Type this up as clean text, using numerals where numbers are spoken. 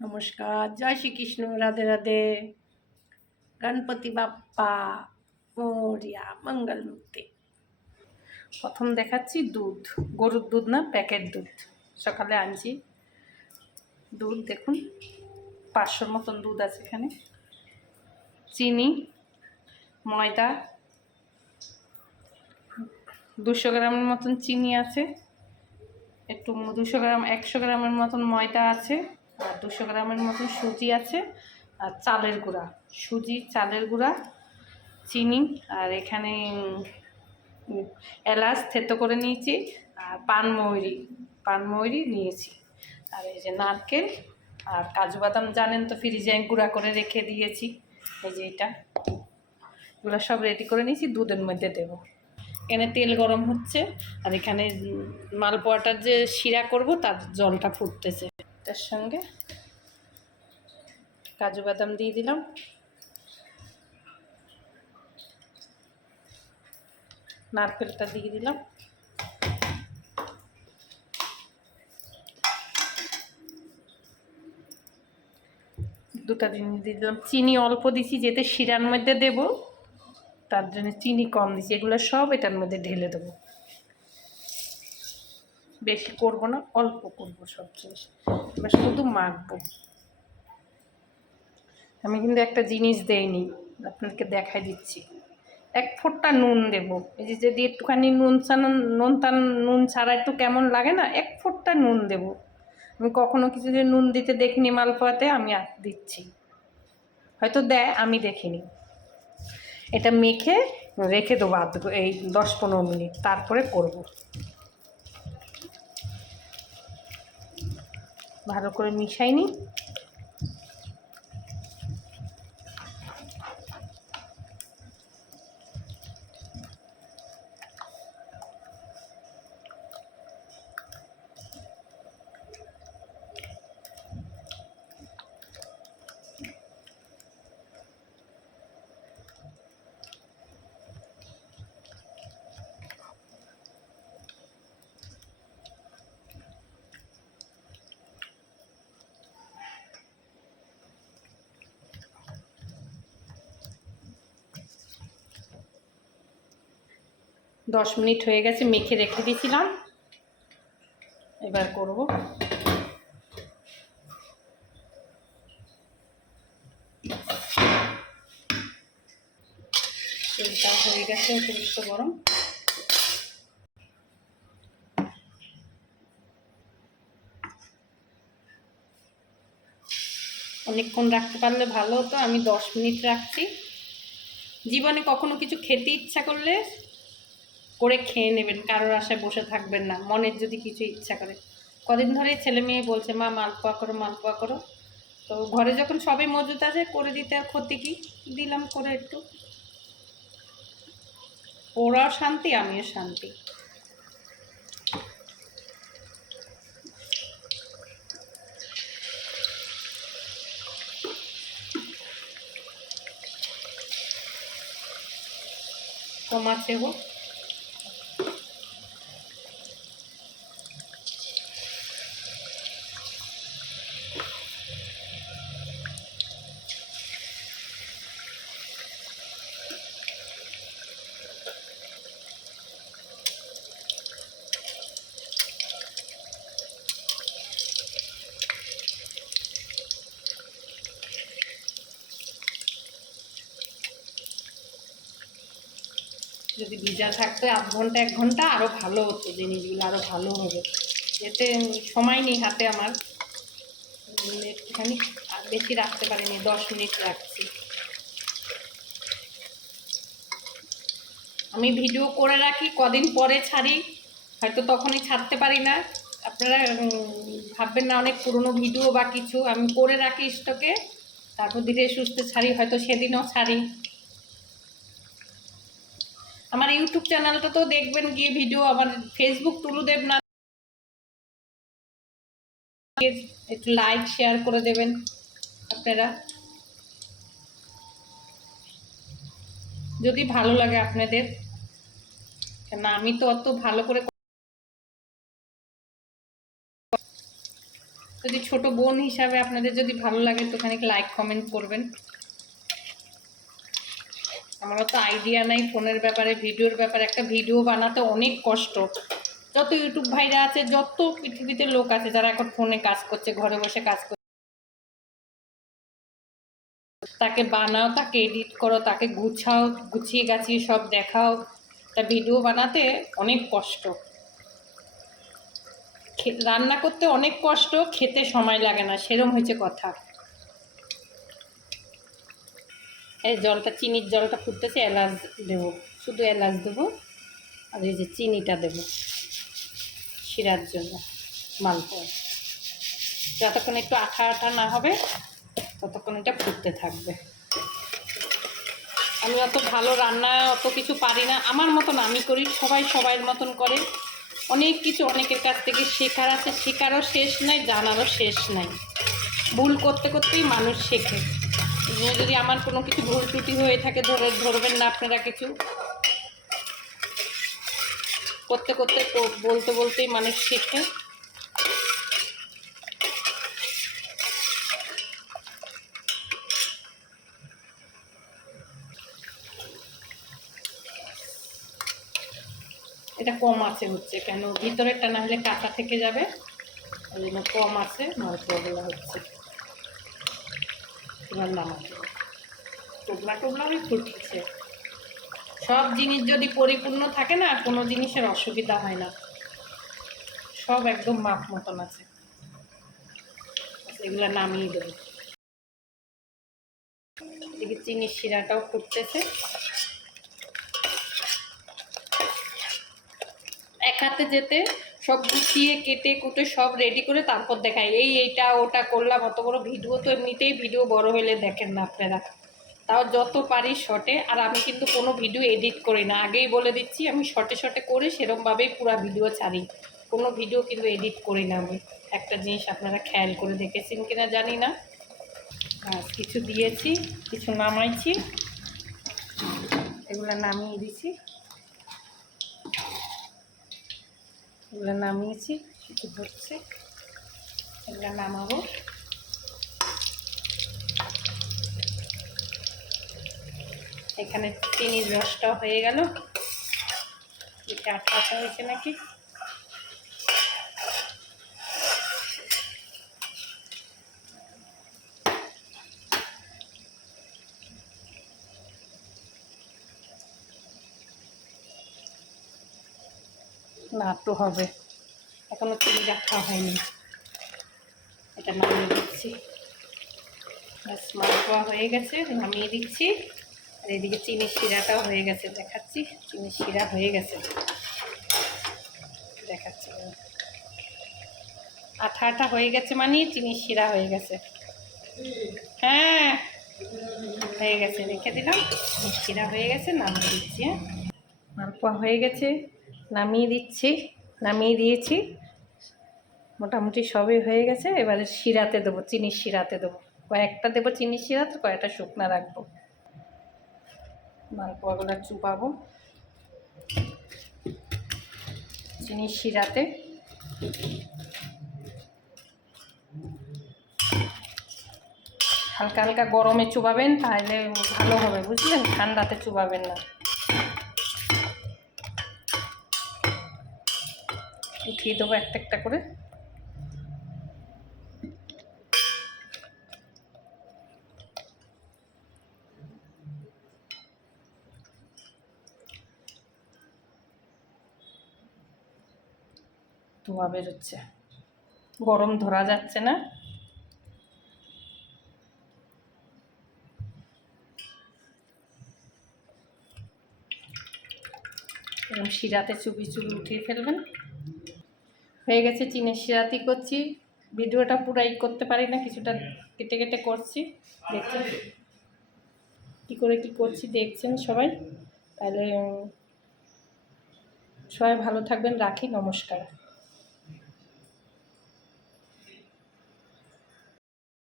নমস্কার, জয় শ্রীকৃষ্ণ, রাধে রাধে। গণপতি বাপ্পা মোরিয়া, মঙ্গল মূর্তি। প্রথম দেখাচ্ছি দুধ, গরুর দুধ না, প্যাকেট দুধ। সকালে আনছি দুধ, দেখুন 500 মতন দুধ আছে এখানে। চিনি, ময়দা 200 গ্রামের মতন চিনি আছে, একটু 200 গ্রাম 100 গ্রামের মতন ময়দা আছে, আর 200 গ্রামের মতন সুজি আছে, আর চালের গুঁড়া, সুজি, চালের গুঁড়া, চিনি, আর এখানে এলাচ থেতো করে নিয়েছি, আর পানমৌরি নিয়েছি, আর এই যে নারকেল আর কাজু বাদাম জানেন তো, ফ্রিজে গুঁড়া করে রেখে দিয়েছি। এই যে এগুলো সব রেডি করে নিয়েছি, দুধের মধ্যে দেবো। এখানে তেল গরম হচ্ছে, আর এখানে মালপোয়াটার যে শিরা করব তার জলটা ফুটতেছে। তার সঙ্গে কাজু বাদাম দিয়ে দিলাম, নারকেলটা দিয়ে দিলাম, দুটা জিনিস দিয়ে দিলাম। চিনি অল্প দিছি, যেতে শিরার মধ্যে দেব তার জন্য চিনি কম দিছি। এগুলো সব এটার মধ্যে ঢেলে দেবো, বেশি করব না, অল্প করব সব জিনিস। এবার শুধু মাখবো। আমি কিন্তু একটা জিনিস দেইনি, আপনাদেরকে দেখাই দিচ্ছি। 1 ফোঁটা নুন দেবো। এই যে যদি একটুখানি নুন ছাড়া একটু কেমন লাগে না, 1 ফোঁটা নুন দেবো। আমি কখনো কিছু যে নুন দিতে দেখিনি মালপোয়াতে, আমি দিচ্ছি, হয়তো দেয়, আমি দেখিনি। এটা মেখে রেখে দেবো এই 10-15 মিনিট, তারপরে করব। ভালো করে মিশাই নি। দশ মিনিট হয়ে গেছে, মেখে রেখে দিয়েছিলাম। এবার করব। তেলটা হয়ে গেছে অতিরিক্ত গরম। অনেকক্ষণ রাখতে পারলে ভালো হতো, আমি 10 মিনিট রাখছি। জীবনে কখনো কিছু খেতে ইচ্ছা করলে করে খেয়ে নেবেন, কারোর আশায় বসে থাকবেন না। মনের যদি কিছু ইচ্ছা করে, কদিন ধরে ছেলে মেয়ে বলছে মা মালপোয়া করো, মালপোয়া করো। তো ঘরে যখন সবই মজুদ আছে, করে দিতে আর ক্ষতি কি, দিলাম করে একটু। ওরাও শান্তি, আমিও শান্তি। কম আছে হোক। যদি ভিজা থাকতো 1/2 ঘন্টা 1 ঘন্টা আরও ভালো হতো, জিনিসগুলো আরও ভালো হবে। এতে সময় নেই হাতে আমার, একটুখানি বেশি রাখতে পারিনি, 10 মিনিট রাখছি। আমি ভিডিও করে রাখি, কদিন পরে ছাড়ি, হয়তো তখনই ছাড়তে পারি না। আপনারা ভাববেন না অনেক পুরনো ভিডিও বা কিছু, আমি করে রাখি স্টকে, তারপর ধীরে সুস্থে ছাড়ি, হয়তো সেদিনও ছাড়ি। আমার ইউটিউব চ্যানেলটা তো দেখবেন গিয়ে ভিডিও, আমার ফেসবুক টুলুদেব না, একটু লাইক শেয়ার করে দেবেন আপনারা, যদি ভালো লাগে আপনাদের। কেন আমি তো অত ভালো করে যদি ছোট বোন হিসাবে আপনাদের যদি ভালো লাগে তো খানিক লাইক কমেন্ট করবেন। আমারও তো আইডিয়া নাই ফোনের ব্যাপারে, ভিডিওর ব্যাপারে। একটা ভিডিও বানাতে অনেক কষ্ট। যত ইউটিউব ভাইরা আছে, যত পৃথিবীতে লোক আছে যারা এখন ফোনে কাজ করছে, ঘরে বসে কাজ করছে, তাকে বানাও, তাকে এডিট করো, তাকে গুছাও, গুছিয়ে গাছিয়ে সব দেখাও। তা ভিডিও বানাতে অনেক কষ্ট, রান্না করতে অনেক কষ্ট, খেতে সময় লাগে না, সেরম হয়েছে কথা। এই জলটা, চিনির জলটা ফুটতেছে, এলাচ দেবো, শুধু এলাচ দেবো, আর এই যে চিনিটা দেবো শিরার জন্য মালপোয়া। যতক্ষণ একটু আঠা আঠা না হবে ততক্ষণ এটা ফুটতে থাকবে। আমি অত ভালো রান্না অত কিছু পারি না, আমার মতন আমি করি, সবাই সবার মতন করে। অনেক কিছু অনেকের কাছ থেকে শেখার আছে, শেখারও শেষ নাই, জানারও শেষ নাই। ভুল করতে করতেই মানুষ শেখে। যদি আমার কোনো কিছু ভুল ত্রুটি হয়ে থাকে ধরবেন না আপনারা কিছু। করতে করতে বলতে বলতেই মানুষ শেখে। এটা কম আছে হচ্ছে কেন, ভিতরেরটা না হলে কাঁচা থেকে যাবে, ওই জন্য কম আছে মালপোয়াগুলো হচ্ছে। এবার নামাতে টোবলা টোবলা হয়ে ফুটছে। সব জিনিস যদি পরিপূর্ণ থাকে না, কোনো জিনিসের অসুবিধা হয় না, সব একদম মাপ মতন আছে। এগুলো নামিয়ে দেবো। এদিকে চিনির শিরাটাও ফুটতেছে। এক হাতে যেতে সব গুছিয়ে কেটে কুটে সব রেডি করে তারপর দেখায় এইটা ওটা করলাম। অত বড় ভিডিও তো এমনিতেই ভিডিও বড় হলে দেখেন না আপনারা, তাও যত পারি শর্টে। আর আমি কিন্তু কোনো ভিডিও এডিট করি না, আগেই বলে দিচ্ছি, আমি শর্টে শর্টে করে সেরকমভাবেই পুরো ভিডিও ছাড়ি, কোনো ভিডিও কিন্তু এডিট করি না আমি। একটা জিনিস আপনারা খেয়াল করে দেখেছেন কিনা জানি না। কিছু দিয়েছি, কিছু নামাইছি, এগুলো নামিয়ে দিছি, এগুলো নামিয়েছি, কিছু হচ্ছে, এগুলো নামাবো। এখানে চিনির রসটাও হয়ে গেল, এটা আঠা আঠা হয়েছে নাকি। না একটু হবে, এখনো চিনি রাখা হয়নি, এটা নামিয়ে দিচ্ছি। ব্যাস মালপোয়া হয়ে গেছে, নামিয়ে দিচ্ছি। আর এদিকে চিনির শিরাটাও হয়ে গেছে, দেখাচ্ছি। চিনির শিরা হয়ে গেছে, দেখাচ্ছি। আঠা আঠা হয়ে গেছে মানে চিনির শিরা হয়ে গেছে। হ্যাঁ হয়ে গেছে, রেখে দিলাম। চিনির শিরা হয়ে গেছে, নামিয়ে দিচ্ছি। হ্যাঁ, মালপোয়া হয়ে গেছে, নামিয়ে দিচ্ছি, নামিয়ে দিয়েছি। মোটামুটি সবই হয়ে গেছে। এবারে শিরাতে দেবো, চিনির শিরাতে দেবো। কয়েকটা দেবো চিনির শিরাতে, কয়েকটা শুকনো রাখবো। মালপোয়াগুলো চুপাবো চিনির শিরাতে। হালকা হালকা গরমে চুবাবেন, তাহলে ভালো হবে, বুঝলেন? ঠান্ডাতে চুবাবেন না। উঠিয়ে দেবো একটা একটা করে। ধোয়া বেরোচ্ছে, গরম ধরা যাচ্ছে না। এরকম শিরাতে চুপি চুপি উঠিয়ে ফেলবেন। হয়ে গেছে, চিনির শিরাতি করছি। ভিডিওটা পুরাই করতে পারি না, কিছুটা কেটে কেটে করছি। দেখছেন কী করে কী করছি, দেখছেন সবাই। তাহলে সবাই ভালো থাকবেন, রাখি, নমস্কার।